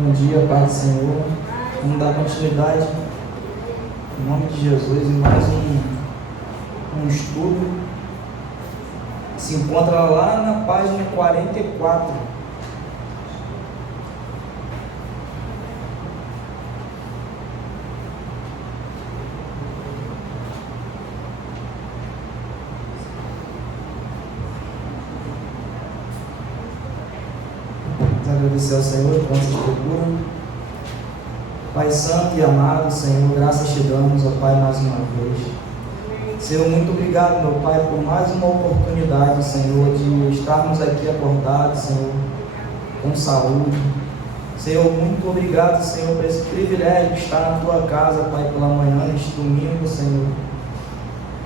Bom dia, Pai do Senhor. Vamos dar continuidade, em nome de Jesus, em mais um estudo. Se encontra lá na página 44. Agradecer ao Senhor por essa escritura. Pai santo e amado, Senhor, graças te damos, ó Pai, mais uma vez. Senhor, muito obrigado, meu Pai, por mais uma oportunidade, Senhor, de estarmos aqui acordados, Senhor, com saúde. Senhor, muito obrigado, Senhor, por esse privilégio de estar na Tua casa, Pai, pela manhã, neste domingo, Senhor.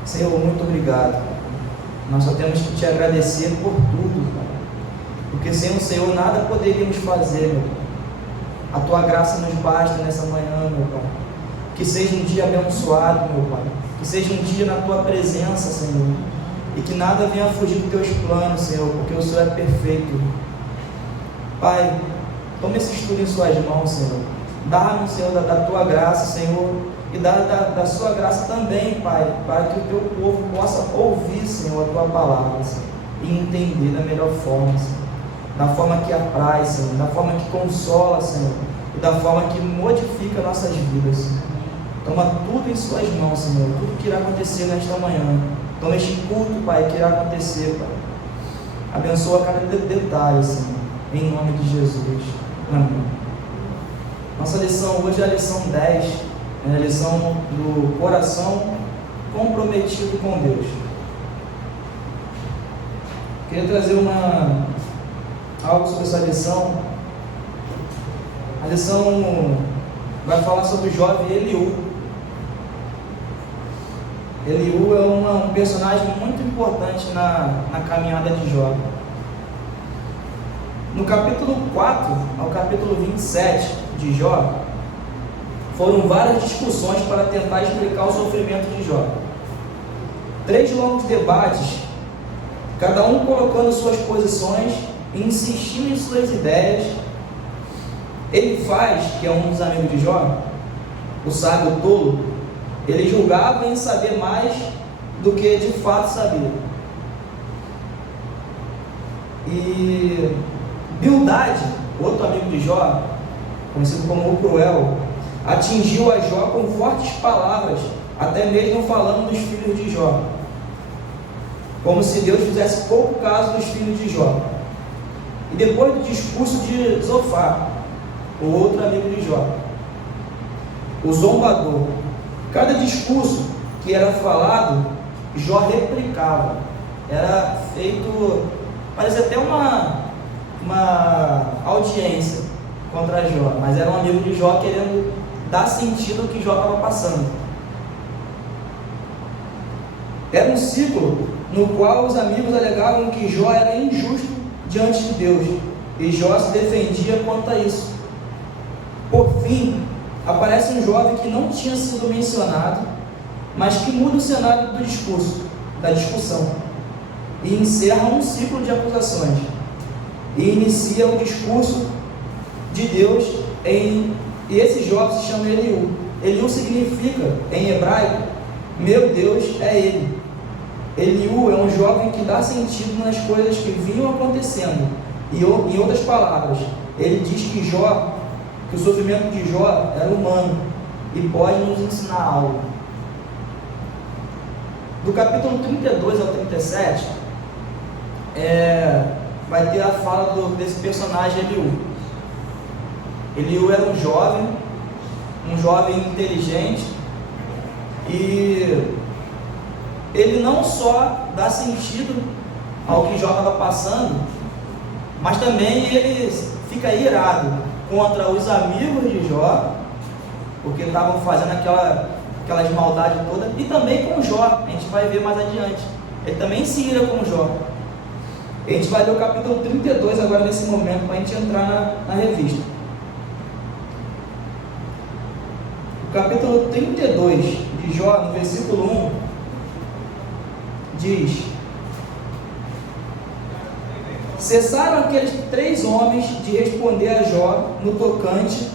Senhor, muito obrigado. Nós só temos que te agradecer por tudo, Pai. Porque sem o Senhor nada poderíamos fazer, meu Pai. A Tua graça nos basta nessa manhã, meu Pai. Que seja um dia abençoado, meu Pai. Que seja um dia na Tua presença, Senhor. E que nada venha fugir dos Teus planos, Senhor, porque o Senhor é perfeito. Pai, toma esse estudo em Suas mãos, Senhor. Dá-nos, Senhor, da Tua graça, Senhor. E da Sua graça também, Pai, para que o Teu povo possa ouvir, Senhor, a Tua palavra, Senhor, e entender da melhor forma, Senhor. Da forma que apraz, Senhor, da forma que consola, Senhor, e da forma que modifica nossas vidas, Senhor. Toma tudo em Suas mãos, Senhor, tudo que irá acontecer nesta manhã. Toma este culto, Pai, que irá acontecer, Pai. Abençoa cada detalhe, Senhor, em nome de Jesus. Amém. Nossa lição hoje é a lição 10, é a lição do coração comprometido com Deus. Queria trazer algo sobre essa lição. A lição vai falar sobre o jovem Eliú. Eliú é um personagem muito importante na caminhada de Jó. No capítulo 4 ao capítulo 27 de Jó, foram várias discussões para tentar explicar o sofrimento de Jó. 3 longos debates, cada um colocando suas posições e insistindo em suas ideias. Elifaz, que é um dos amigos de Jó, o sábio tolo, ele julgava em saber mais do que de fato sabia. E Bildade, outro amigo de Jó, conhecido como o Cruel, atingiu a Jó com fortes palavras, até mesmo falando dos filhos de Jó, como se Deus fizesse pouco caso dos filhos de Jó. E depois do discurso de Zofar, o outro amigo de Jó, o zombador, cada discurso que era falado, Jó replicava. Era feito, parecia até uma audiência contra Jó, mas era um amigo de Jó querendo dar sentido ao que Jó estava passando. Era um ciclo no qual os amigos alegavam que Jó era injusto diante de Deus, e Jó se defendia quanto a isso. Por fim, aparece um jovem que não tinha sido mencionado, mas que muda o cenário do discurso, da discussão, e encerra um ciclo de acusações, e inicia o discurso de Deus e esse jovem se chama Eliú. Eliú significa, em hebraico, meu Deus é Ele. Eliú é um jovem que dá sentido nas coisas que vinham acontecendo. E em outras palavras, ele diz que o sofrimento de Jó era humano e pode nos ensinar algo. Do capítulo 32 ao 37, vai ter a fala desse personagem Eliú. Eliú era um jovem inteligente, e ele não só dá sentido ao que Jó estava passando, mas também ele fica irado contra os amigos de Jó, porque estavam fazendo aquelas maldades todas, e também com Jó. A gente vai ver mais adiante, ele também se ira com Jó. A gente vai ler o capítulo 32 agora nesse momento, para a gente entrar na revista. O capítulo 32 de Jó, no versículo 1, diz: Cessaram aqueles 3 homens de responder a Jó no tocante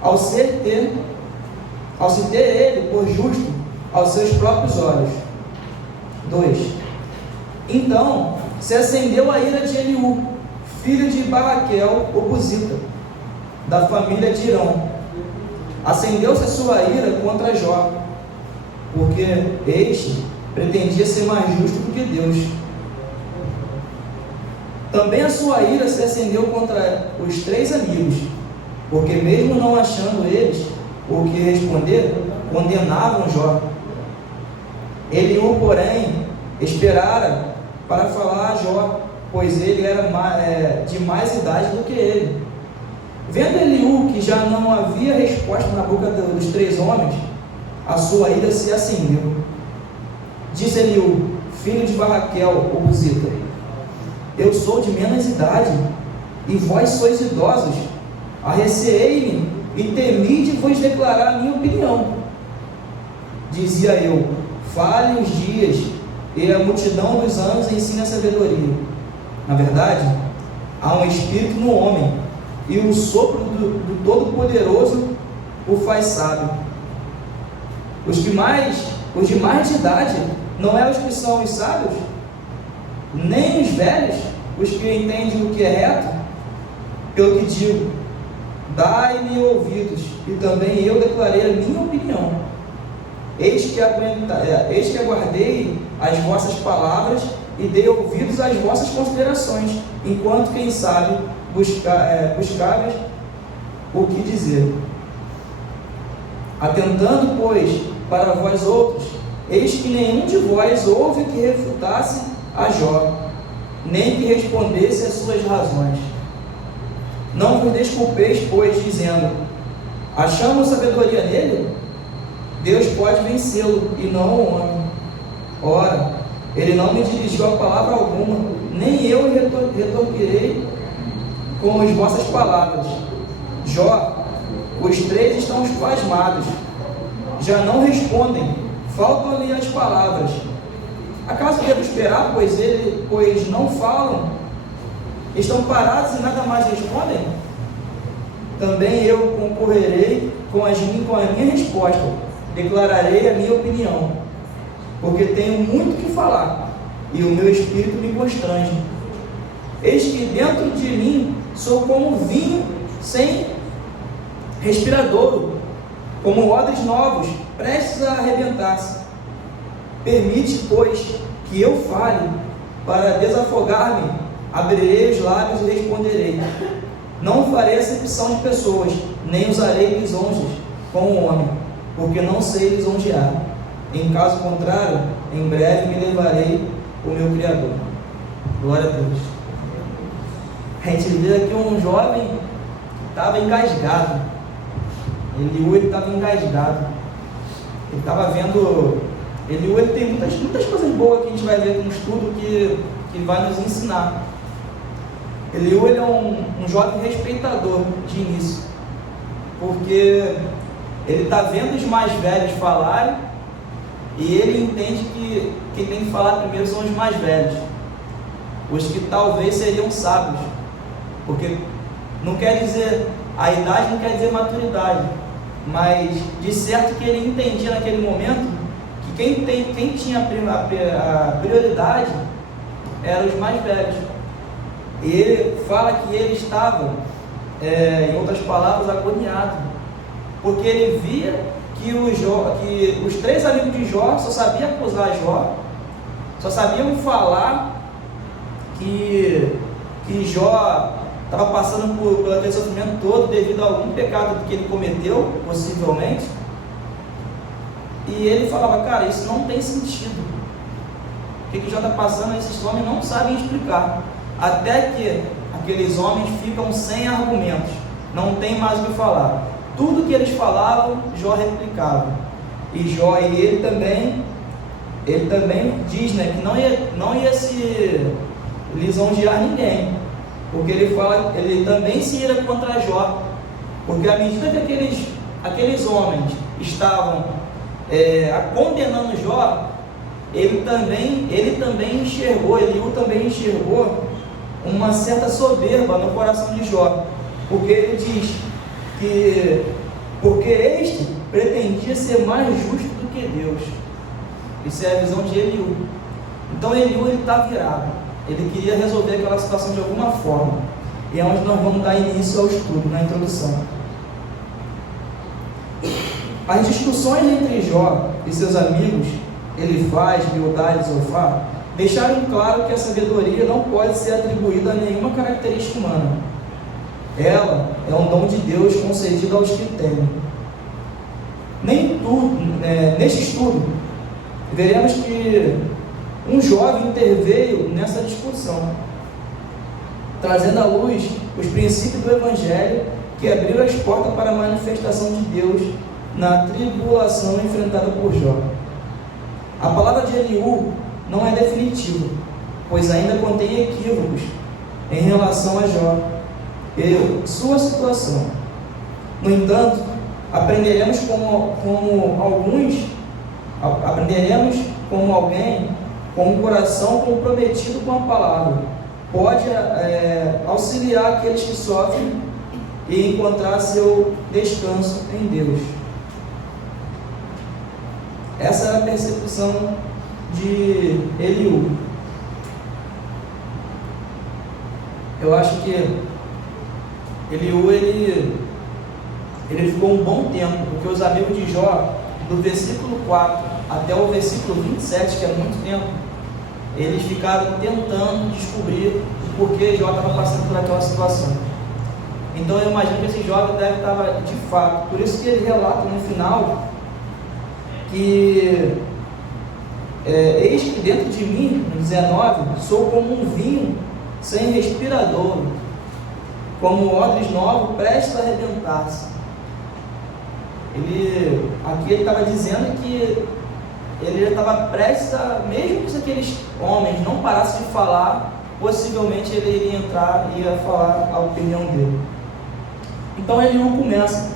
ao se ter ele por justo aos seus próprios olhos. 2. Então se acendeu a ira de Eliú, filho de Barraquel, o buzita, da família de Irão. Acendeu-se a sua ira contra Jó, porque este pretendia ser mais justo do que Deus. Também a sua ira se acendeu contra os 3 amigos, porque mesmo não achando eles o que responder, condenavam Jó. Eliú, porém, esperara para falar a Jó, pois ele era de mais idade do que ele. Vendo Eliú que já não havia resposta na boca dos 3 homens, a sua ira se acendeu. Disse Eliú, filho de Barraquel, o buzita: eu sou de menos idade, e vós sois idosos. Arreceei-me e temi de vos declarar a minha opinião. Dizia eu: fale os dias, e a multidão dos anos ensina a sabedoria. Na verdade, há um espírito no homem, e o sopro do Todo-Poderoso o faz sábio. Os de mais de idade não é os que são os sábios, nem os velhos, os que entendem o que é reto. Pelo que digo, dai-me ouvidos, e também eu declarei a minha opinião. Eis que aguardei as vossas palavras e dei ouvidos às vossas considerações, enquanto, quem sabe, buscáveis o que dizer. Atentando, pois, para vós outros, eis que nenhum de vós houve que refutasse a Jó, nem que respondesse às suas razões. Não vos desculpeis, pois, dizendo: achamos sabedoria nele? Deus pode vencê-lo, e não o homem. Ora, ele não me dirigiu a palavra alguma, nem eu retorquirei com as vossas palavras. Jó, os 3 estão pasmados, já não respondem, faltam-lhe as palavras. Acaso devo esperar, pois não falam? Estão parados e nada mais respondem? Também eu concorrerei com a minha resposta, declararei a minha opinião, porque tenho muito que falar, e o meu espírito me constrange. Eis que dentro de mim sou como vinho sem respiradouro, como odres novos, prestes a arrebentar-se. Permite, pois, que eu fale, para desafogar-me, abrirei os lábios e responderei. Não farei acepção de pessoas, nem usarei lisonjas com o homem, porque não sei lisonjear. Em caso contrário, em breve me levarei o meu Criador. Glória a Deus. A gente vê aqui um jovem que estava engasgado. Eliú estava engasgado. Ele estava vendo. Eliú tem muitas coisas boas que a gente vai ver no estudo que vai nos ensinar. Eliú é um jovem respeitador de início, porque ele está vendo os mais velhos falarem e ele entende que quem tem que falar primeiro são os mais velhos, os que talvez seriam sábios, porque não quer dizer, a idade não quer dizer maturidade, mas de certo que ele entendia naquele momento que quem tinha a prioridade eram os mais velhos. E ele fala que ele estava, em outras palavras, agoniado, porque ele via que os 3 amigos de Jó só sabiam acusar Jó, só sabiam falar que Jó estava passando por aquele sofrimento todo devido a algum pecado que ele cometeu, possivelmente. E ele falava: cara, isso não tem sentido. O que Jó está passando, esses homens não sabem explicar. Até que aqueles homens ficam sem argumentos, não tem mais o que falar. Tudo que eles falavam, Jó replicava. E ele também diz, que não ia se lisonjear ninguém, porque ele também se ira contra Jó, porque à medida que aqueles homens estavam condenando Jó, ele também enxergou, Eliú também enxergou uma certa soberba no coração de Jó, porque ele diz que porque este pretendia ser mais justo do que Deus. Isso é a visão de Eliú. Então Eliú está virado, ele queria resolver aquela situação de alguma forma, e é onde nós vamos dar início ao estudo, na introdução. As discussões entre Jó e seus amigos, Elifaz, Bildad e Zofar, deixaram claro que a sabedoria não pode ser atribuída a nenhuma característica humana. Ela é um dom de Deus concedido aos que temem. Neste estudo, veremos que um jovem interveio nessa discussão, trazendo à luz os princípios do Evangelho que abriram as portas para a manifestação de Deus na tribulação enfrentada por Jó. A palavra de Eliú não é definitiva, pois ainda contém equívocos em relação a Jó e sua situação. No entanto, aprenderemos como alguém com um coração comprometido com a palavra pode auxiliar aqueles que sofrem e encontrar seu descanso em Deus. Essa é a percepção de Eliú. Eu acho que Eliú ele ficou um bom tempo, porque os amigos de Jó, do versículo 4 até o versículo 27, que é muito tempo, eles ficaram tentando descobrir o porquê Jó estava passando por aquela situação. Então eu imagino que esse jovem deve estar de fato, por isso que ele relata no final que eis que dentro de mim, no 19, sou como um vinho sem respirador, como odres novos prestes a arrebentar-se. Aqui ele estava dizendo que ele já estava prestes a, mesmo que aqueles homens não parassem de falar, possivelmente ele iria entrar e ia falar a opinião dele. Então Eliú começa,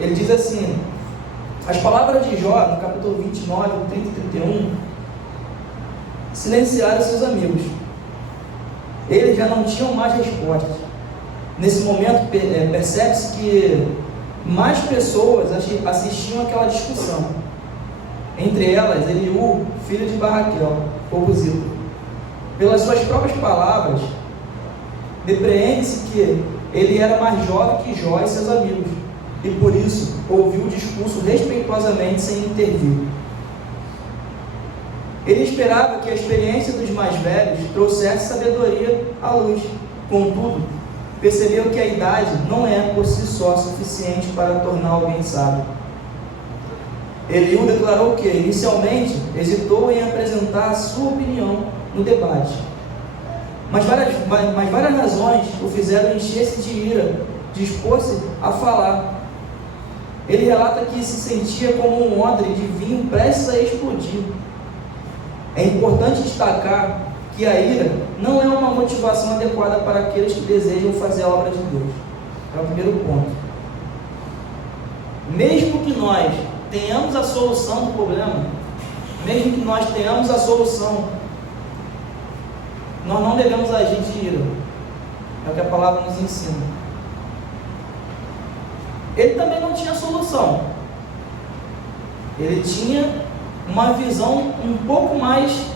ele diz assim: as palavras de Jó, no capítulo 29, 30 e 31, silenciaram seus amigos. Eles já não tinham mais respostas. Nesse momento, percebe-se que mais pessoas assistiam àquela discussão. Entre elas, Eliú, filho de Barraquel, compositor. Pelas suas próprias palavras, depreende-se que ele era mais jovem que Jó e seus amigos, e por isso ouviu o discurso respeitosamente sem intervir. Ele esperava que a experiência dos mais velhos trouxesse sabedoria à luz. Contudo, percebeu que a idade não é por si só suficiente para tornar alguém sábio. Eliú declarou que, inicialmente, hesitou em apresentar a sua opinião no debate, mas várias razões o fizeram encher-se de ira, dispor-se a falar. Ele relata que se sentia como um odre de vinho prestes a explodir. É importante destacar que a ira não é uma motivação adequada para aqueles que desejam fazer a obra de Deus. É o primeiro ponto. Mesmo que nós tenhamos a solução do problema, mesmo que nós tenhamos a solução, nós não devemos agir de ira. É o que a palavra nos ensina. Ele também não tinha solução. Ele tinha uma visão um pouco mais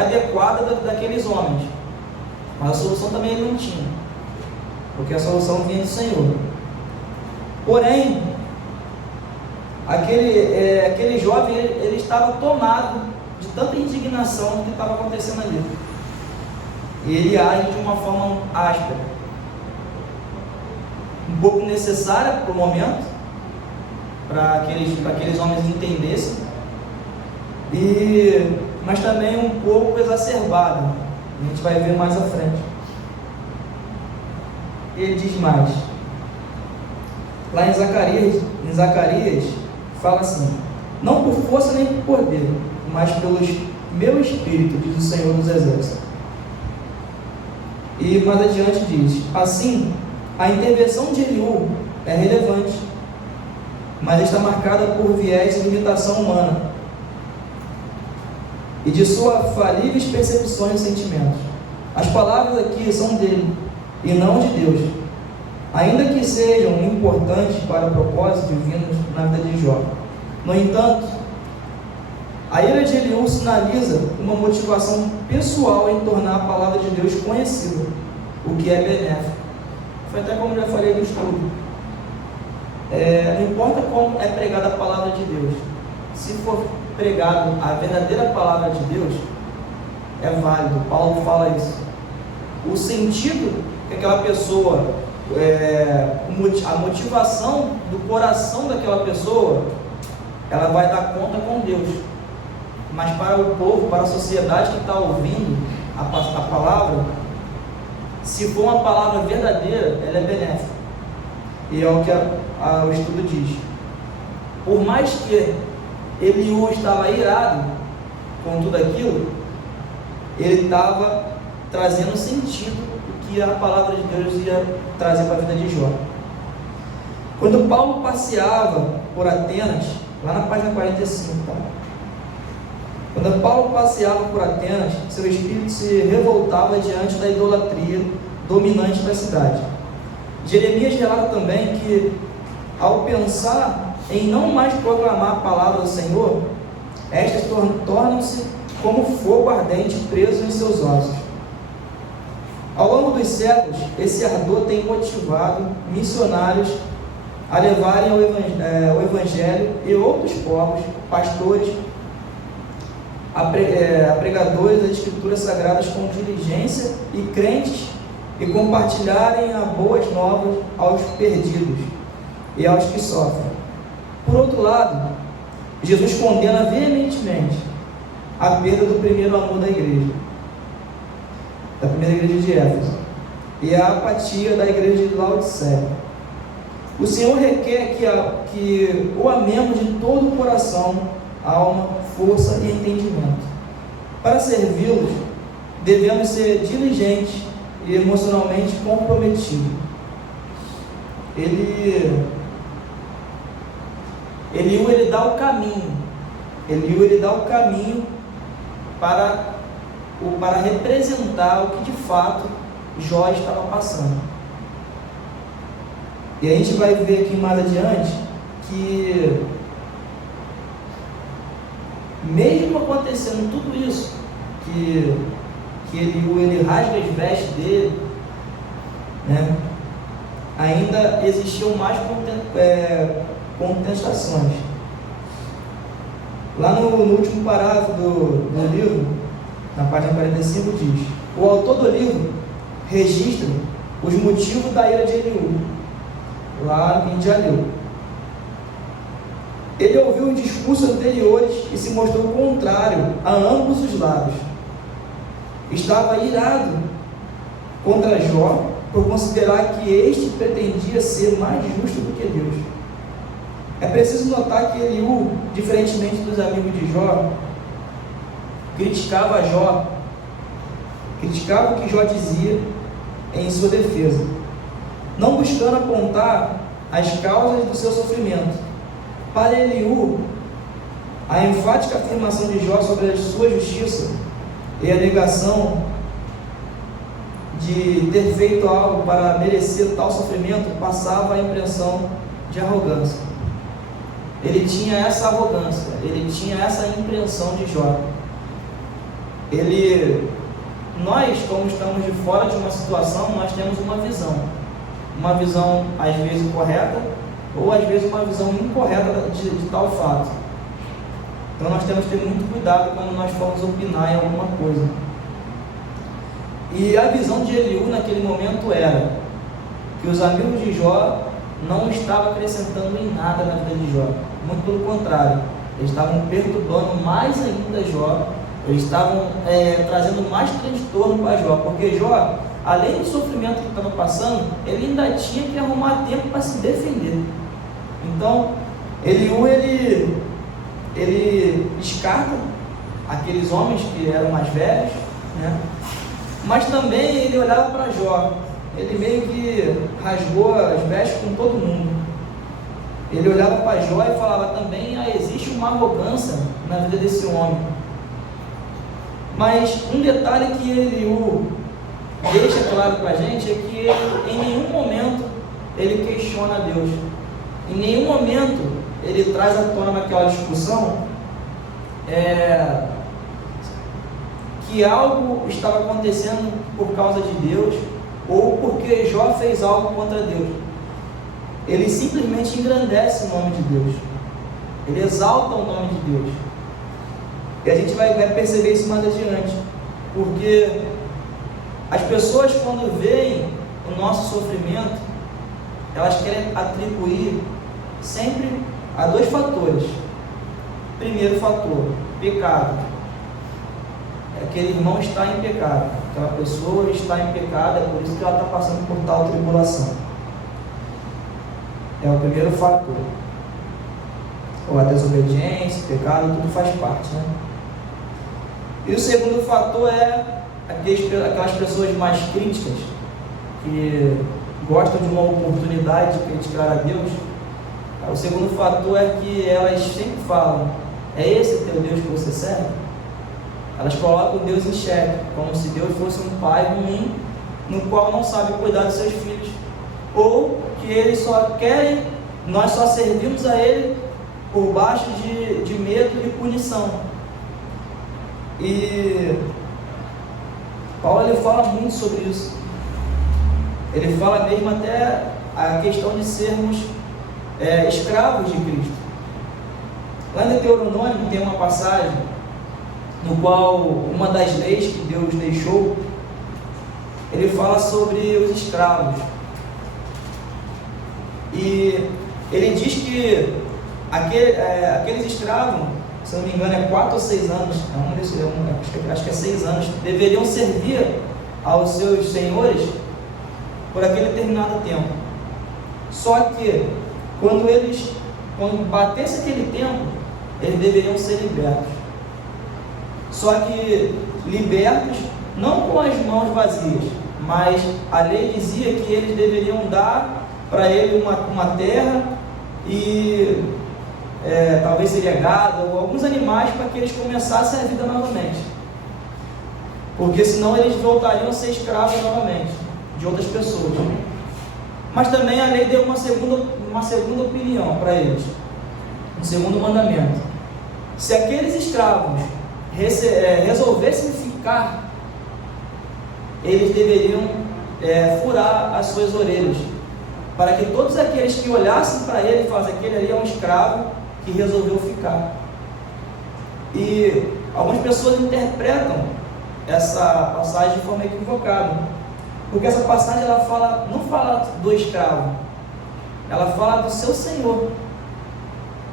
adequada daqueles homens, mas a solução também ele não tinha, porque a solução vinha do Senhor. Porém, aquele jovem ele estava tomado de tanta indignação do que estava acontecendo ali, e ele age de uma forma áspera, um pouco necessária para o momento, para aqueles homens entendessem, mas também um pouco exacerbada. A gente vai ver mais à frente. Ele diz mais. Lá em Zacarias fala assim: não por força nem por poder, mas pelo meu espírito, diz o Senhor dos Exércitos. E mais adiante diz: assim, a intervenção de Eliú é relevante, mas está marcada por viés de limitação humana e de suas falíveis percepções e sentimentos. As palavras aqui são dele e não de Deus, ainda que sejam importantes para o propósito divino na vida de Jó. No entanto, a ira de Eliú sinaliza uma motivação pessoal em tornar a palavra de Deus conhecida, o que é benéfico. Foi até como já falei no estudo. Não importa como é pregada a palavra de Deus, se for pregado a verdadeira palavra de Deus, é válido. Paulo fala isso. O sentido que aquela pessoa, a motivação do coração daquela pessoa, ela vai dar conta com Deus. Mas para o povo, para a sociedade que está ouvindo a palavra, se for uma palavra verdadeira, ela é benéfica. E é o que o estudo diz. Por mais que Eliú estava irado com tudo aquilo, ele estava trazendo sentido do que a palavra de Deus ia trazer para a vida de Jó. Quando Paulo passeava por Atenas, lá na página 45, tá? Quando Paulo passeava por Atenas, seu espírito se revoltava diante da idolatria dominante da cidade. Jeremias relata também que, ao pensar em não mais proclamar a palavra do Senhor, estas tornam-se como fogo ardente preso em seus ossos. Ao longo dos séculos, esse ardor tem motivado missionários a levarem o Evangelho e outros povos, pastores, a pregadores das Escrituras Sagradas com diligência e crentes, e compartilharem as boas novas aos perdidos e aos que sofrem. Por outro lado, Jesus condena veementemente a perda do primeiro amor da igreja, da primeira igreja de Éfeso, e a apatia da igreja de Laodiceia. O Senhor requer que o amemos de todo o coração, alma, força e entendimento. Para servi-los, devemos ser diligentes e emocionalmente comprometidos. Eliú dá o caminho. Ele dá o caminho para representar o que de fato Jó estava passando. E a gente vai ver aqui mais adiante que, mesmo acontecendo tudo isso, que ele rasga as vestes dele, né, ainda existiam mais contestações. Lá no último parágrafo do livro, na página 45, diz: o autor do livro registra os motivos da ira de Eliú, lá em Jalil. Ele ouviu os discursos anteriores e se mostrou contrário a ambos os lados. Estava irado contra Jó por considerar que este pretendia ser mais justo do que Deus. É preciso notar que Eliú, diferentemente dos amigos de Jó, criticava o que Jó dizia em sua defesa, não buscando apontar as causas do seu sofrimento. Para Eliú, a enfática afirmação de Jó sobre a sua justiça e a negação de ter feito algo para merecer tal sofrimento passava a impressão de arrogância. Ele tinha essa arrogância, ele tinha essa impressão de Jó. Nós, como estamos de fora de uma situação, nós temos uma visão às vezes correta, ou às vezes uma visão incorreta de tal fato. Então nós temos que ter muito cuidado quando nós formos opinar em alguma coisa. E a visão de Eliú naquele momento era que os amigos de Jó não estavam acrescentando em nada na vida de Jó, muito pelo contrário, eles estavam perturbando mais ainda Jó, eles estavam trazendo mais transtorno para Jó, porque Jó, além do sofrimento que estava passando, ele ainda tinha que arrumar tempo para se defender. Então, Eliú, ele descarta aqueles homens que eram mais velhos, né? Mas também ele olhava para Jó, ele meio que rasgou as vestes com todo mundo. Ele olhava para Jó e falava também: existe uma arrogância na vida desse homem. Mas um detalhe que Eliú deixa claro para a gente é que ele, em nenhum momento ele questiona Deus. Em nenhum momento ele traz à tona naquela discussão que algo estava acontecendo por causa de Deus ou porque Jó fez algo contra Deus. Ele simplesmente engrandece o nome de Deus, ele exalta o nome de Deus. E a gente vai perceber isso mais adiante, porque as pessoas, quando veem o nosso sofrimento, elas querem atribuir sempre a dois fatores. Primeiro fator, pecado. Aquele irmão está em pecado, aquela pessoa está em pecado, é por isso que ela está passando por tal tribulação. É o primeiro fator. Ou a desobediência, pecado, tudo faz parte, né? E o segundo fator é aquelas pessoas mais críticas, que gostam de uma oportunidade de criticar a Deus. O segundo fator é que elas sempre falam: é esse o teu Deus que você serve? Elas colocam Deus em xeque, como se Deus fosse um pai ruim, no qual não sabe cuidar dos seus filhos, ou que eles só querem, nós só servimos a Ele por baixo de medo e punição. E Paulo, ele fala muito sobre isso. Ele fala mesmo até a questão de sermos escravos de Cristo. Lá em Deuteronômio tem uma passagem no qual uma das leis que Deus deixou, ele fala sobre os escravos. E ele diz que aqueles escravos, se não me engano é 4 ou 6 anos, acho que é 6 anos, deveriam servir aos seus senhores por aquele determinado tempo. Só que quando batesse aquele tempo, eles deveriam ser libertos. Só que libertos não com as mãos vazias, mas a lei dizia que eles deveriam dar para ele uma terra e talvez seria gado ou alguns animais para que eles começassem a vida novamente, porque senão eles voltariam a ser escravos novamente de outras pessoas. Mas também a lei deu uma segunda opinião para eles, um segundo mandamento: se aqueles escravos resolvessem ficar, eles deveriam furar as suas orelhas, para que todos aqueles que olhassem para ele e falassem: aquele ali é um escravo que resolveu ficar. E algumas pessoas interpretam essa passagem de forma equivocada, porque essa passagem não fala do escravo, ela fala do seu senhor.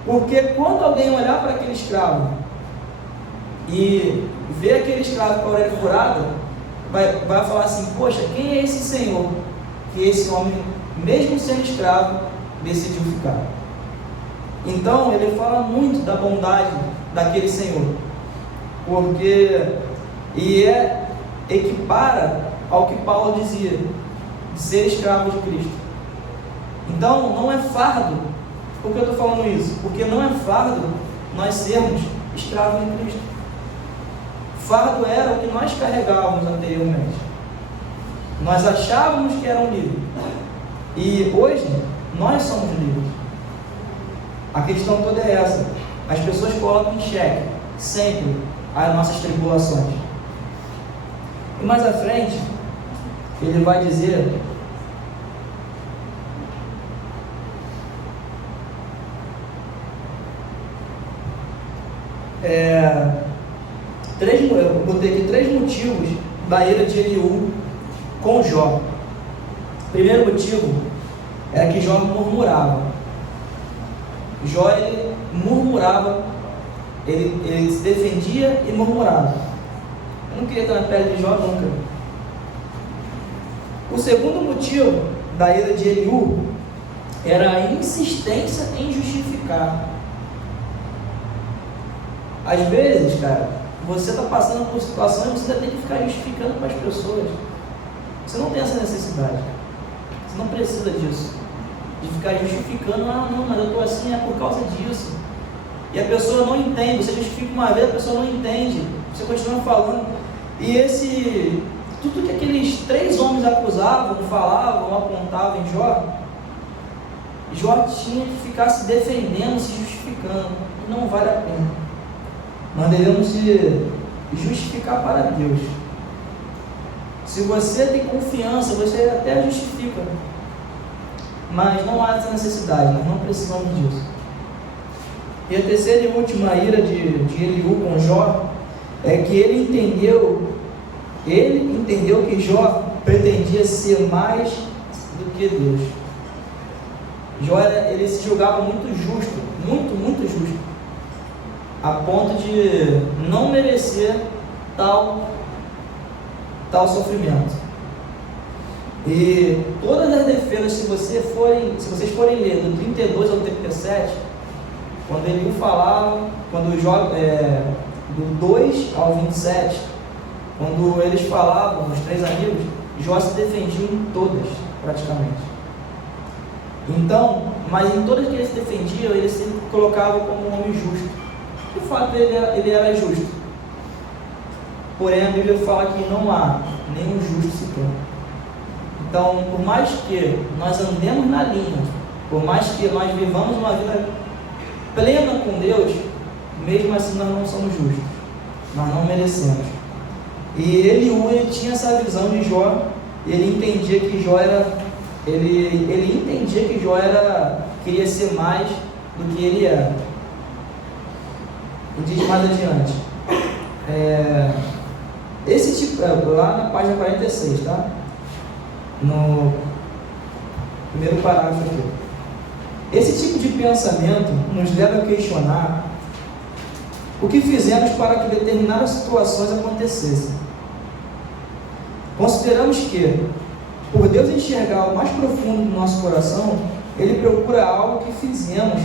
Porque quando alguém olhar para aquele escravo e ver aquele escravo com a orelha furada, vai falar assim: poxa, quem é esse senhor que esse homem, mesmo sendo escravo, decidiu ficar? Então ele fala muito da bondade daquele senhor, equipara ao que Paulo dizia, de ser escravo de Cristo. Então não é fardo. Por que eu estou falando isso? Porque não é fardo nós sermos escravos de Cristo. Fardo era o que nós carregávamos anteriormente. Nós achávamos que eram livres, e hoje nós somos livres. A questão toda é essa: as pessoas colocam em xeque sempre as nossas tribulações. E mais à frente ele vai dizer eu botei aqui 3 motivos da ira de Eliú com Jó. O primeiro motivo é que Jó murmurava. Jó, ele murmurava, ele se defendia e murmurava. Eu não queria estar na pele de Jó nunca. O segundo motivo da ira de Eliú era a insistência em justificar. Às vezes, cara, você está passando por situações e você ainda tem que ficar justificando para as pessoas. Você não tem essa necessidade. Você não precisa disso, de ficar justificando: ah, não, mas eu estou assim, é por causa disso. E a pessoa não entende. Você justifica uma vez, a pessoa não entende, você continua falando. E tudo que aqueles 3 homens acusavam, falavam, apontavam em Jó, Jó tinha que ficar se defendendo, se justificando, e não vale a pena. Nós devemos se justificar para Deus. Se você tem confiança, você até justifica, mas não há essa necessidade, nós não precisamos disso. E a terceira e última ira de Eliú com Jó é que ele entendeu que Jó pretendia ser mais do que Deus. Jó ele se julgava muito justo, muito justo, a ponto de não merecer tal sofrimento. E todas as defesas, se vocês forem ler do 32 ao 37, quando Eliú falava, quando Jó, do 2 ao 27, quando eles falavam, os 3 amigos, Jó se defendia em todas, praticamente. Então, mas em todas que ele se defendia, ele se colocava como um homem justo. De fato, ele era justo. Porém, a Bíblia fala que não há nenhum justo sequer. Então, por mais que nós andemos na linha, por mais que nós vivamos uma vida plena com Deus, mesmo assim nós não somos justos, nós não merecemos. E Eliú tinha essa visão de Jó, ele entendia que Jó queria ser mais do que ele era. E diz mais adiante, esse tipo, lá na página 46, tá? No primeiro parágrafo aqui. Esse tipo de pensamento nos leva a questionar o que fizemos para que determinadas situações acontecessem. Consideramos que, por Deus enxergar o mais profundo do nosso coração, Ele procura algo que fizemos,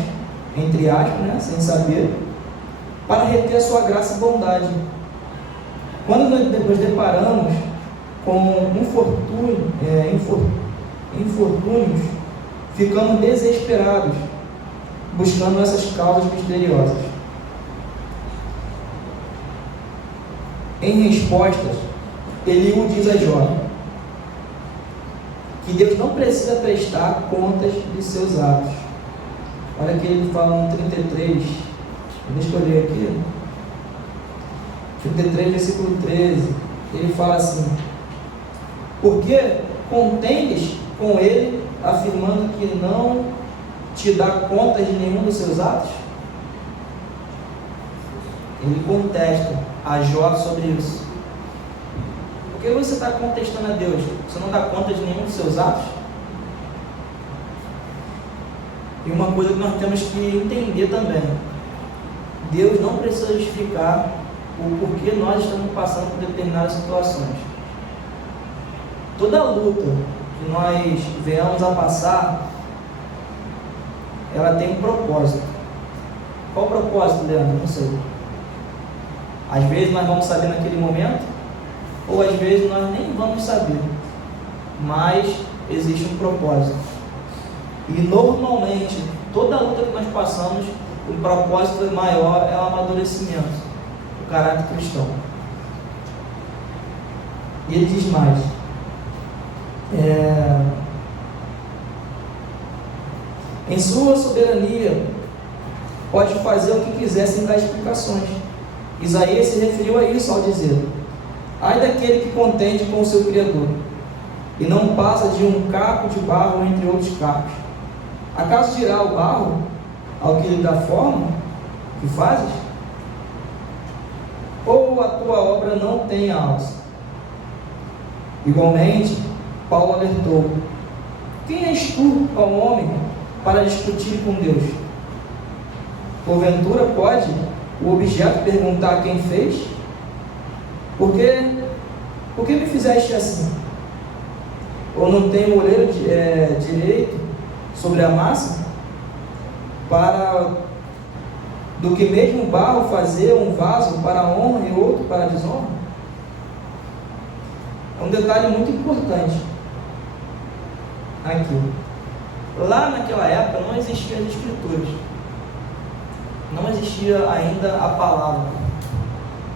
entre aspas, sem saber, para reter a sua graça e bondade. Quando nos deparamos com infortúnios, ficamos desesperados, buscando essas causas misteriosas. Em resposta, Eliú diz a Jó que Deus não precisa prestar contas de seus atos. Olha que ele fala no 33, deixa eu ler aqui, 33, versículo 13, ele fala assim: porque contendes com ele, afirmando que não te dá conta de nenhum dos seus atos? Ele contesta a Jó sobre isso. Por que você está contestando a Deus? Você não dá conta de nenhum dos seus atos? E uma coisa que nós temos que entender também: Deus não precisa justificar o porquê nós estamos passando por determinadas situações. Toda luta que nós venhamos a passar, ela tem um propósito. Qual o propósito, Leandro? Não sei. Às vezes nós vamos saber naquele momento, ou às vezes nós nem vamos saber, mas existe um propósito. E normalmente, toda luta que nós passamos, o propósito maior é o amadurecimento do caráter cristão. E ele diz mais: em sua soberania pode fazer o que quiser sem dar explicações. Isaías se referiu a isso ao dizer: ai daquele que contende com o seu Criador, e não passa de um caco de barro entre outros cacos. Acaso dirá o barro ao que lhe dá forma, que fazes? Ou a tua obra não tem alça? Igualmente, Paulo alertou: quem és tu, ó homem, para discutir com Deus? Porventura pode o objeto perguntar quem fez? Por que me fizeste assim? Ou não tem o oleiro direito sobre a massa, para do que mesmo barro fazer um vaso para a honra e outro para a desonra? É um detalhe muito importante aqui. Lá naquela época não existiam as escrituras, não existia ainda a palavra,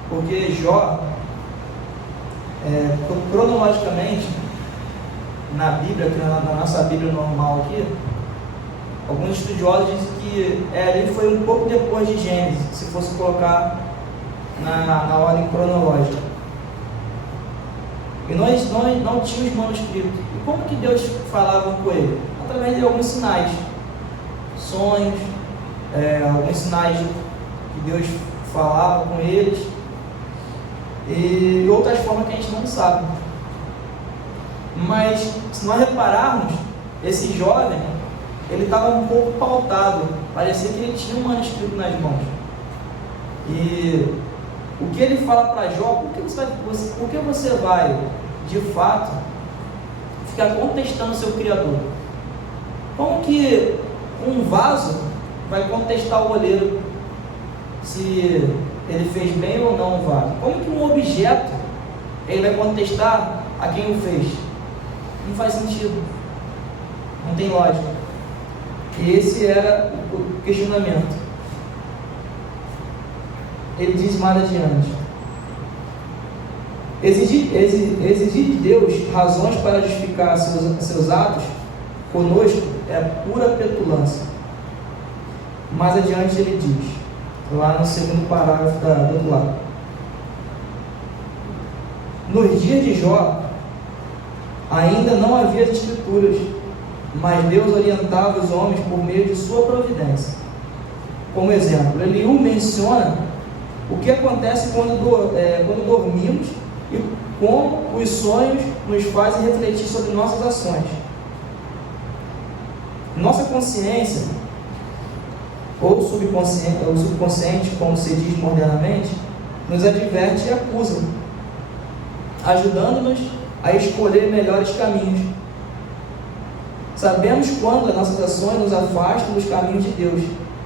porque Jó Cronologicamente, na Bíblia, na nossa Bíblia normal aqui, alguns estudiosos dizem que ali foi um pouco depois de Gênesis, se fosse colocar na ordem cronológica. E nós não tínhamos manuscrito. E como que Deus falava com ele? Através de alguns sinais, sonhos, alguns sinais que Deus falava com eles, e outras formas que a gente não sabe. Mas, se nós repararmos, esse jovem, ele estava um pouco pautado, parecia que ele tinha um manuscrito nas mãos. E o que ele fala para Jó, por que você vai, de fato, ficar contestando o seu Criador? Como que um vaso vai contestar o oleiro se ele fez bem ou não o vaso? Como que um objeto ele vai contestar a quem o fez? Não faz sentido, não tem lógica. E esse era o questionamento. Ele diz mais adiante: exigir de Deus razões para justificar seus atos conosco é pura petulância. Mais adiante ele diz, lá no segundo parágrafo do outro lado: nos dias de Jó ainda não havia escrituras, mas Deus orientava os homens por meio de sua providência. Como exemplo, Eliú menciona o que acontece quando dormimos e como os sonhos nos fazem refletir sobre nossas ações. Nossa consciência, ou subconsciente, como se diz modernamente, nos adverte e acusa, ajudando-nos a escolher melhores caminhos. Sabemos quando as nossas ações nos afastam dos caminhos de Deus.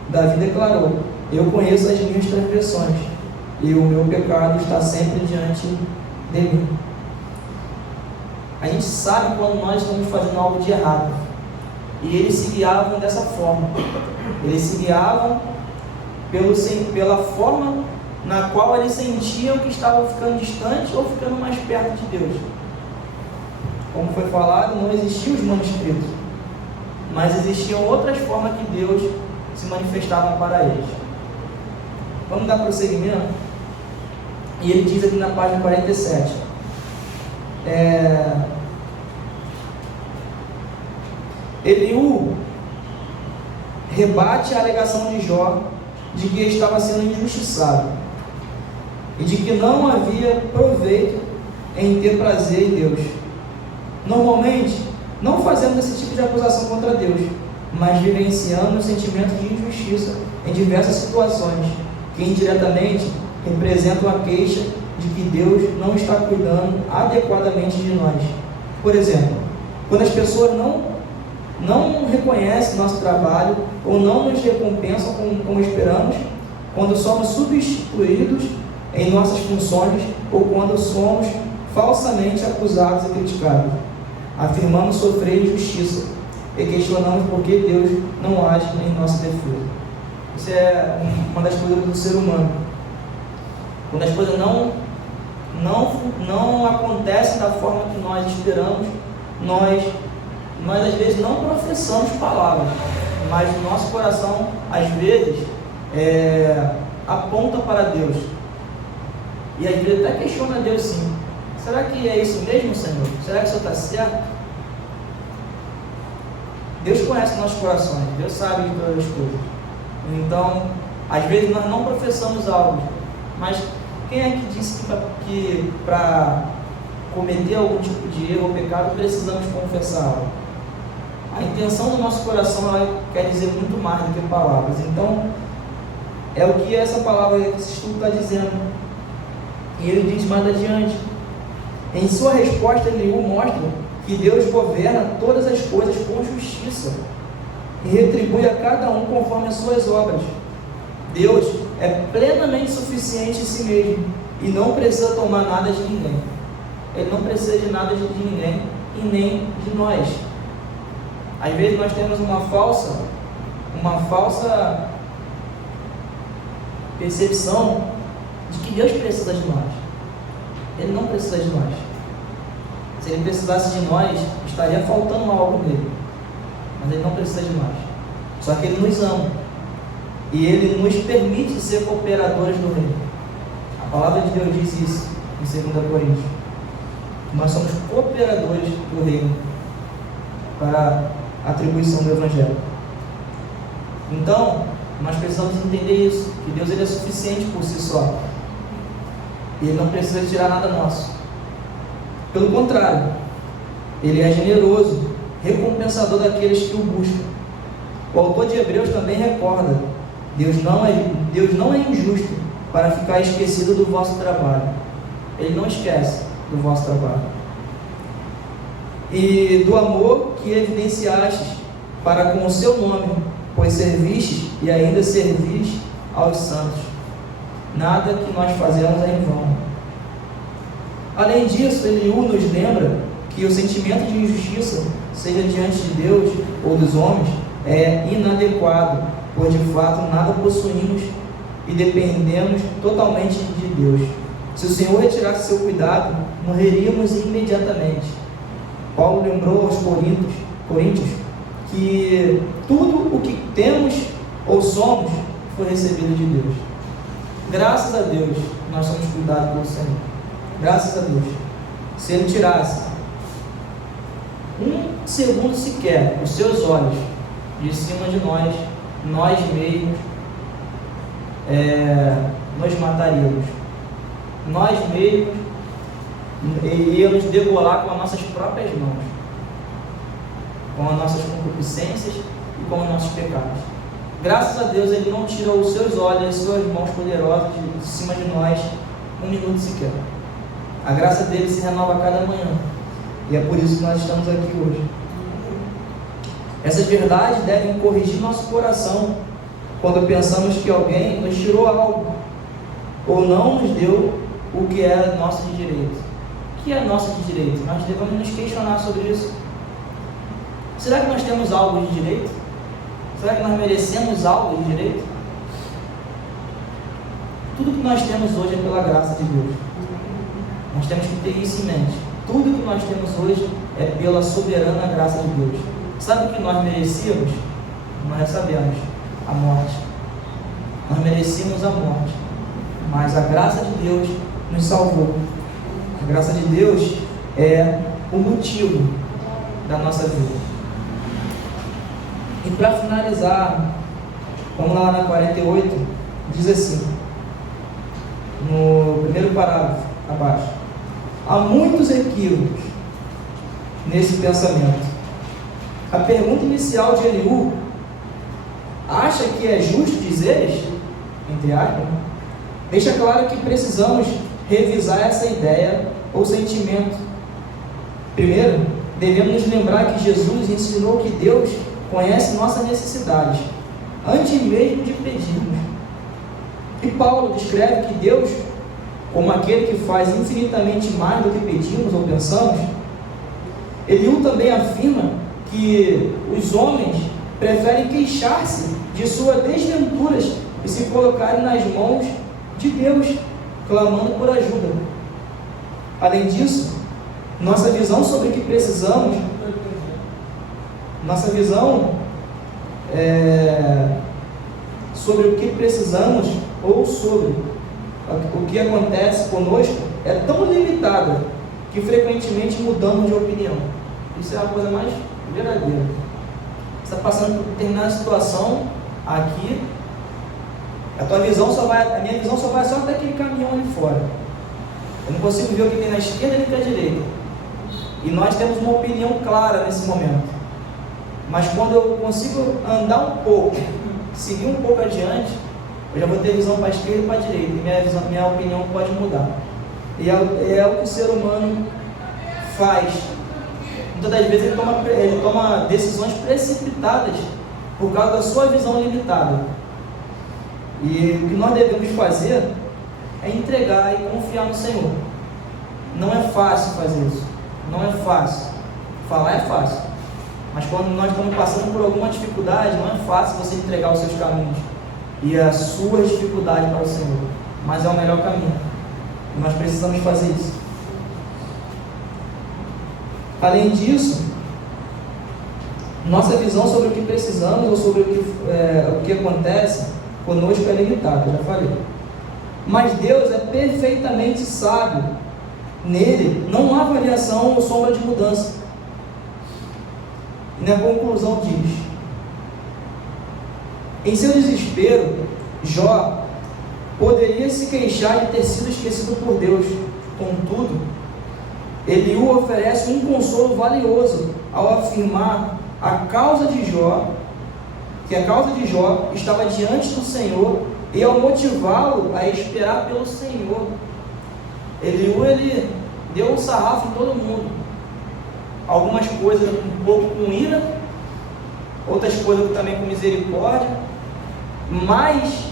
Davi declarou: eu conheço as minhas transgressões, e o meu pecado está sempre diante de mim. A gente sabe quando nós estamos fazendo algo de errado, e eles se guiavam dessa forma. Eles se guiavam pela forma na qual eles sentiam que estavam ficando distantes ou ficando mais perto de Deus. Como foi falado, não existiam os manuscritos, mas existiam outras formas que Deus se manifestava para eles. Vamos dar prosseguimento? E ele diz aqui na página 47, Eliú rebate a alegação de Jó de que estava sendo injustiçado e de que não havia proveito em ter prazer em Deus. Normalmente, não fazemos esse tipo de acusação contra Deus, mas vivenciamos sentimentos de injustiça em diversas situações, que indiretamente representam a queixa de que Deus não está cuidando adequadamente de nós. Por exemplo, quando as pessoas não reconhecem nosso trabalho ou não nos recompensam como esperamos, quando somos substituídos em nossas funções ou quando somos falsamente acusados e criticados, afirmamos sofrer injustiça e questionamos por que Deus não age em nossa defesa. Isso é uma das coisas do ser humano. Quando as coisas não acontecem da forma que nós esperamos, nós às vezes não professamos palavras, mas o nosso coração às vezes aponta para Deus, e às vezes até questiona Deus sim. Será que é isso mesmo, Senhor? Será que o Senhor está certo? Deus conhece nossos corações, Deus sabe de todas as coisas. Então, às vezes nós não professamos algo, mas quem é que disse que para cometer algum tipo de erro ou pecado precisamos confessar algo? A intenção do nosso coração ela quer dizer muito mais do que palavras. Então, é o que essa palavra, esse estudo está dizendo. E ele diz mais adiante: em sua resposta, Eliú mostra que Deus governa todas as coisas com justiça e retribui a cada um conforme as suas obras. Deus é plenamente suficiente em si mesmo e não precisa tomar nada de ninguém. Ele não precisa de nada de ninguém e nem de nós. Às vezes nós temos uma falsa percepção de que Deus precisa de nós. Ele não precisa de nós. Se Ele precisasse de nós, estaria faltando algo nele. Mas Ele não precisa de nós. Só que Ele nos ama. E Ele nos permite ser cooperadores do reino. A palavra de Deus diz isso em 2 Coríntios. Nós somos cooperadores do reino para a atribuição do Evangelho. Então, nós precisamos entender isso, que Deus ele é suficiente por si só. E Ele não precisa tirar nada nosso. Pelo contrário, Ele é generoso, recompensador daqueles que o buscam. O autor de Hebreus também recorda: Deus não é injusto para ficar esquecido do vosso trabalho. Ele não esquece do vosso trabalho. E do amor que evidenciastes para com o seu nome, pois servistes e ainda servis aos santos. Nada que nós fazemos é em vão. Além disso, Eliú nos lembra que o sentimento de injustiça, seja diante de Deus ou dos homens, é inadequado, pois de fato nada possuímos e dependemos totalmente de Deus. Se o Senhor retirasse seu cuidado, morreríamos imediatamente. Paulo lembrou aos Coríntios que tudo o que temos ou somos foi recebido de Deus. Graças a Deus nós somos cuidados pelo Senhor. Graças a Deus. Se Ele tirasse um segundo sequer os seus olhos de cima de nós mesmos nos mataríamos. Nós mesmos íamos degolar com as nossas próprias mãos, com as nossas concupiscências e com os nossos pecados. Graças a Deus Ele não tirou os seus olhos, as suas mãos poderosas de cima de nós um minuto sequer. A graça dele se renova a cada manhã, e é por isso que nós estamos aqui hoje. Essas verdades devem corrigir nosso coração quando pensamos que alguém nos tirou algo ou não nos deu o que é nosso de direito. O que é nosso de direito? Nós devemos nos questionar sobre isso. Será que nós temos algo de direito? Será que nós merecemos algo de direito? Tudo que nós temos hoje é pela graça de Deus. Nós temos que ter isso em mente. Tudo que nós temos hoje é pela soberana graça de Deus. Sabe o que nós merecíamos? Nós já sabemos: a morte. Nós merecíamos a morte, mas a graça de Deus nos salvou. A graça de Deus é o motivo da nossa vida. E para finalizar, vamos lá na 48, diz assim, no primeiro parágrafo abaixo: há muitos equívocos nesse pensamento. A pergunta inicial de Eliú: acha que é justo dizeres, entre aspas, deixa claro que precisamos revisar essa ideia ou sentimento. Primeiro, devemos nos lembrar que Jesus ensinou que Deus conhece nossas necessidades antes mesmo de pedirmos. E Paulo descreve que Deus, como aquele que faz infinitamente mais do que pedimos ou pensamos. Eliú também afirma que os homens preferem queixar-se de suas desventuras e se colocarem nas mãos de Deus, clamando por ajuda. Além disso, nossa visão sobre o que precisamos, sobre o que precisamos ou sobre o que acontece conosco é tão limitada que frequentemente mudamos de opinião. Isso é a coisa mais verdadeira. Você está passando por determinada situação aqui, a minha visão só vai só até aquele caminhão ali fora. Eu não consigo ver o que tem na esquerda nem na direita. E nós temos uma opinião clara nesse momento. Mas quando eu consigo andar um pouco, seguir um pouco adiante, eu já vou ter visão para a esquerda e para a direita. E minha opinião pode mudar. E é o que o ser humano faz. Muitas das vezes ele toma decisões precipitadas por causa da sua visão limitada. E o que nós devemos fazer é entregar e confiar no Senhor. Não é fácil fazer isso. Não é fácil. Falar é fácil. Mas quando nós estamos passando por alguma dificuldade, não é fácil você entregar os seus caminhos e as suas dificuldades para o Senhor. Mas é o melhor caminho. E nós precisamos fazer isso. Além disso, nossa visão sobre o que precisamos ou sobre o que acontece conosco é limitada, já falei. Mas Deus é perfeitamente sábio. Nele não há variação ou sombra de mudança. E na conclusão diz: em seu desespero, Jó poderia se queixar de ter sido esquecido por Deus. Contudo, Eliú oferece um consolo valioso ao afirmar que a causa de Jó estava diante do Senhor, e ao motivá-lo a esperar pelo Senhor. Eliú, ele deu um sarrafo em todo mundo. Algumas coisas um pouco com ira, outras coisas também com misericórdia, mas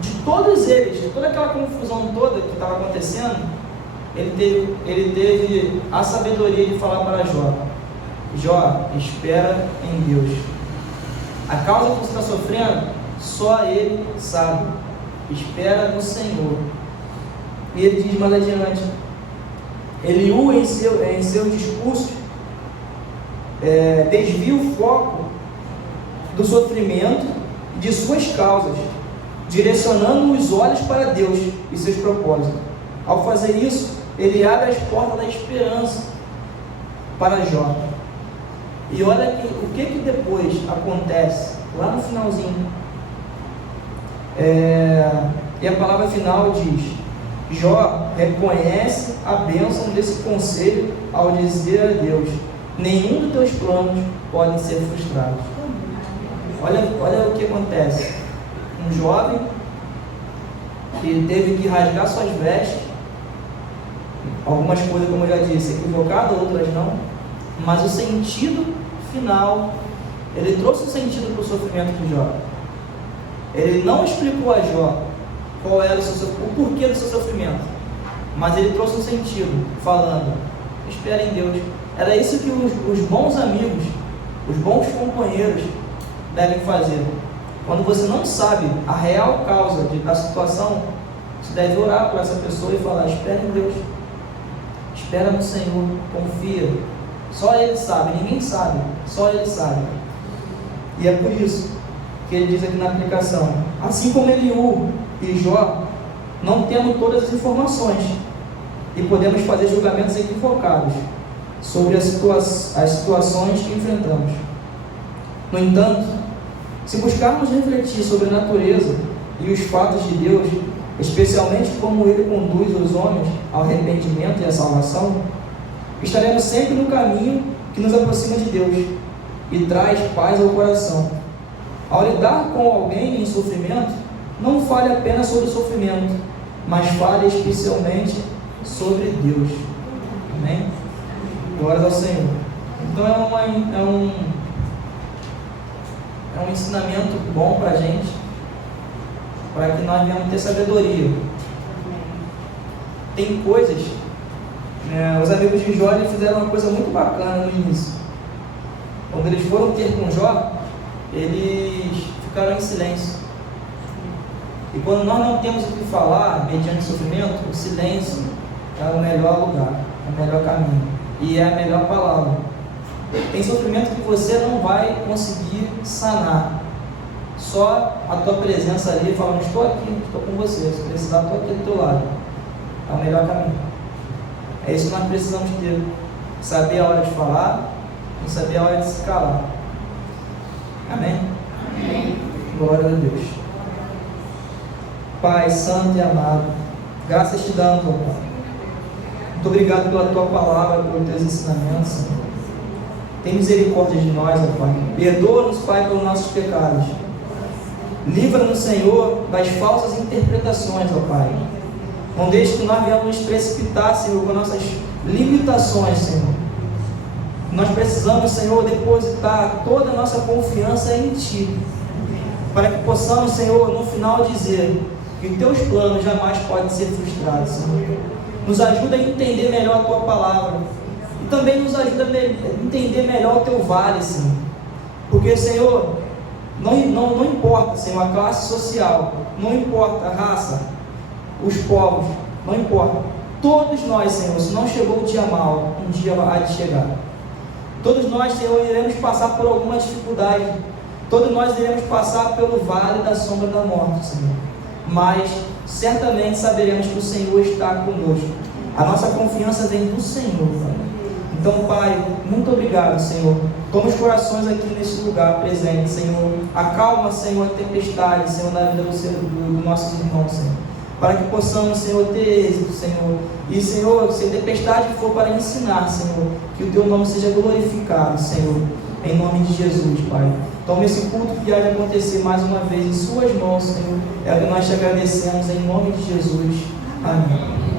de todos eles, de toda aquela confusão toda que estava acontecendo, ele teve a sabedoria de falar para Jó: Jó, espera em Deus. A causa que você está sofrendo, só Ele sabe. Espera no Senhor. E ele diz mais adiante: Eliú, em seu discurso, desvia o foco do sofrimento e de suas causas, direcionando os olhos para Deus e seus propósitos. Ao fazer isso, ele abre as portas da esperança para Jó. E olha o que depois acontece lá no finalzinho. E a palavra final diz: Jó reconhece a bênção desse conselho ao dizer a Deus: nenhum dos teus planos podem ser frustrados. Olha o que acontece. Um jovem que teve que rasgar suas vestes, algumas coisas, como eu já disse, equivocadas, outras não, mas o sentido final, ele trouxe um sentido para o sofrimento de Jó. Ele não explicou a Jó qual era o porquê do seu sofrimento, mas ele trouxe um sentido, falando: espera em Deus. Era isso que os bons amigos, os bons companheiros devem fazer. Quando você não sabe a real causa da situação, você deve orar por essa pessoa e falar: espera em Deus, espera no Senhor, confia. Só Ele sabe, ninguém sabe, só Ele sabe. E é por isso que ele diz aqui na aplicação: assim como Eliú e Jó, não temos todas as informações e podemos fazer julgamentos equivocados sobre as situações que enfrentamos. No entanto, se buscarmos refletir sobre a natureza e os fatos de Deus, especialmente como Ele conduz os homens ao arrependimento e à salvação, estaremos sempre no caminho que nos aproxima de Deus e traz paz ao coração. Ao lidar com alguém em sofrimento, não fale apenas sobre o sofrimento, mas fale especialmente sobre Deus. Amém? Glória ao Senhor. Então é um ensinamento bom para a gente, para que nós venhamos ter sabedoria. Tem coisas, os amigos de Jó fizeram uma coisa muito bacana no início. Quando eles foram ter com Jó, eles ficaram em silêncio. E quando nós não temos o que falar mediante o sofrimento, o silêncio é o melhor lugar, é o melhor caminho e é a melhor palavra. Tem sofrimento que você não vai conseguir sanar. Só a tua presença ali falando: estou aqui, estou com você, se precisar estou aqui do teu lado. É o melhor caminho. É isso que nós precisamos ter: saber a hora de falar e saber a hora de se calar. Amém? Amém. Glória a Deus. Pai santo e amado, graças te damos, ó Pai. Muito obrigado pela tua palavra, pelos teus ensinamentos, Senhor. Tem misericórdia de nós, ó Pai. Perdoa-nos, Pai, pelos nossos pecados. Livra-nos, Senhor, das falsas interpretações, ó Pai. Não deixe que nós venhamos nos precipitar, Senhor, com nossas limitações, Senhor. Nós precisamos, Senhor, depositar toda a nossa confiança em Ti, para que possamos, Senhor, no final dizer que Teus planos jamais podem ser frustrados, Senhor. Nos ajuda a entender melhor a Tua palavra e também nos ajuda a entender melhor o Teu vale, Senhor. Porque, Senhor, não importa, Senhor, a classe social, não importa a raça, os povos, não importa. Todos nós, Senhor, se não chegou o dia mau, um dia há de chegar. Todos nós, Senhor, iremos passar por alguma dificuldade. Todos nós iremos passar pelo vale da sombra da morte, Senhor. Mas certamente saberemos que o Senhor está conosco. A nossa confiança vem do Senhor, Pai. Então, Pai, muito obrigado, Senhor. Toma os corações aqui nesse lugar presente, Senhor. Acalma, Senhor, a tempestade, Senhor, na vida do nossos irmãos, Senhor. Para que possamos, Senhor, ter êxito, Senhor. E, Senhor, se a tempestade for para ensinar, Senhor, que o Teu nome seja glorificado, Senhor. Em nome de Jesus, Pai. Toma esse culto que há de acontecer mais uma vez em Suas mãos, Senhor. É o que nós te agradecemos em nome de Jesus. Amém.